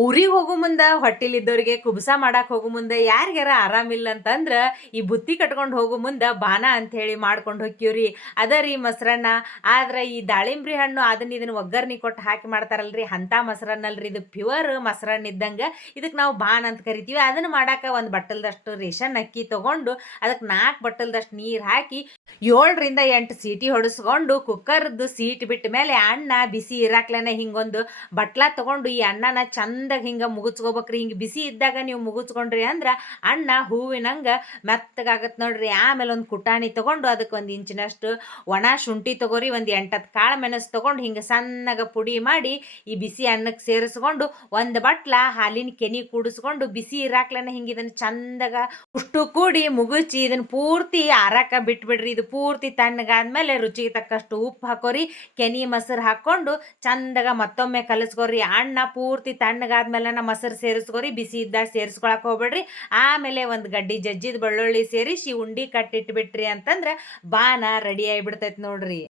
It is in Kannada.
ಊರಿಗೆ ಹೋಗೋ ಮುಂದೆ ಹೊಟ್ಟಿಲಿದ್ದವ್ರಿಗೆ ಕುಬ್ಸ ಮಾಡಕ್ಕೆ ಹೋಗೋ ಮುಂದೆ ಯಾರಿಗಾರ ಆರಾಮಿಲ್ಲ ಅಂತಂದ್ರೆ ಈ ಬುತ್ತಿ ಕಟ್ಕೊಂಡು ಹೋಗೋ ಮುಂದೆ ಬಾನ ಅಂತ ಹೇಳಿ ಮಾಡ್ಕೊಂಡು ಹೋಗ್ತೀವ್ರಿ ಅದ ರೀ ಮೊಸರನ್ನ. ಆದ್ರೆ ಈ ದಾಳಿಂಬ್ರಿ ಹಣ್ಣು ಅದನ್ನ ಇದನ್ನ ಒಗ್ಗರ್ನಿ ಕೊಟ್ಟು ಹಾಕಿ ಮಾಡ್ತಾರಲ್ರಿ. ಅಂಥ ಮೊಸರನ್ನಲ್ರಿ. ಇದು ಪ್ಯೂರ್ ಮೊಸರನ್ನ ಇದ್ದಂಗೆ. ಇದಕ್ಕೆ ನಾವು ಬಾನ್ ಅಂತ ಕರಿತೀವಿ. ಅದನ್ನ ಮಾಡಕ್ಕೆ ಒಂದು ಬಟ್ಟಲ್ದಷ್ಟು ರೇಷನ್ ಅಕ್ಕಿ ತೊಗೊಂಡು ಅದಕ್ಕೆ ನಾಲ್ಕು ಬಟ್ಟಲ್ದಷ್ಟು ನೀರು ಹಾಕಿ ಏಳರಿಂದ ಎಂಟು ಸೀಟಿ ಹೊಡೆಸ್ಕೊಂಡು ಕುಕ್ಕರ್ದು ಸೀಟ್ ಬಿಟ್ಟ ಮೇಲೆ ಅನ್ನ ಬಿಸಿ ಇರಾಕ್ಲೇನೆ ಹಿಂಗೊಂದು ಬಟ್ಲ ತಗೊಂಡು ಈ ಅನ್ನನ ಚಂದಾಗ ಹಿಂಗೆ ಮುಗಿಸ್ಕೋಬೇಕ್ರಿ ಹಿಂಗೆ ಬಿಸಿ ಇದ್ದಾಗ ನೀವು ಮುಗಿಸ್ಕೊಂಡ್ರಿ ಅಂದ್ರೆ ಅನ್ನ ಹೂವಿನಂಗೆ ಮೆತ್ತಗಾಗತ್ತೆ ನೋಡ್ರಿ. ಆಮೇಲೆ ಒಂದು ಕುಟಾಣಿ ತಗೊಂಡು ಅದಕ್ಕೆ ಒಂದು ಇಂಚಿನಷ್ಟು ಒಣ ಶುಂಠಿ ತಗೋರಿ, ಒಂದು ಎಂಟತ್ತು ಕಾಳು ಮೆಣಸು ತೊಗೊಂಡು ಹಿಂಗೆ ಸಣ್ಣಗೆ ಪುಡಿ ಮಾಡಿ ಈ ಬಿಸಿ ಅನ್ನಕ್ಕೆ ಸೇರಿಸ್ಕೊಂಡು ಒಂದು ಬಟ್ಲ ಹಾಲಿನ ಕೆನಿ ಕೂಡಿಸ್ಕೊಂಡು ಬಿಸಿ ಇರಾಕ್ಲನೆ ಹಿಂಗೆ ಇದನ್ನು ಚಂದಾಗ ಉಷ್ಟು ಕೂಡಿ ಮುಗುಚಿ ಇದನ್ನು ಪೂರ್ತಿ ಆರಾಕ ಬಿಟ್ಬಿಡ್ರಿ. ಇದು ಪೂರ್ತಿ ತಣ್ಣಗಾದ್ಮೇಲೆ ರುಚಿಗೆ ತಕ್ಕಷ್ಟು ಉಪ್ಪು ಹಾಕೋರಿ, ಕೆನಿ ಮೊಸರು ಹಾಕೊಂಡು ಚಂದಾಗ ಮತ್ತೊಮ್ಮೆ ಕಲಸ್ಕೊರಿ. ಅಣ್ಣ ಪೂರ್ತಿ ತಣ್ಣಗಾದ್ಮೇಲೆ ಮೊಸರು ಸೇರಿಸ್ಕೊರಿ, ಬಿಸಿ ಇದ್ದಾಗ ಸೇರಿಸ್ಕೊಳಕ್ ಹೋಗ್ಬೇಡ್ರಿ. ಆಮೇಲೆ ಒಂದು ಗಡ್ಡಿ ಜಜ್ಜಿದ ಬೆಳ್ಳುಳ್ಳಿ ಸೇರಿಸಿ ಉಂಡಿ ಕಟ್ಟಿಟ್ಬಿಟ್ರಿ ಅಂತಂದ್ರೆ ಬಾನ ರೆಡಿ ಆಗಿಬಿಡ್ತೈತೆ ನೋಡ್ರಿ.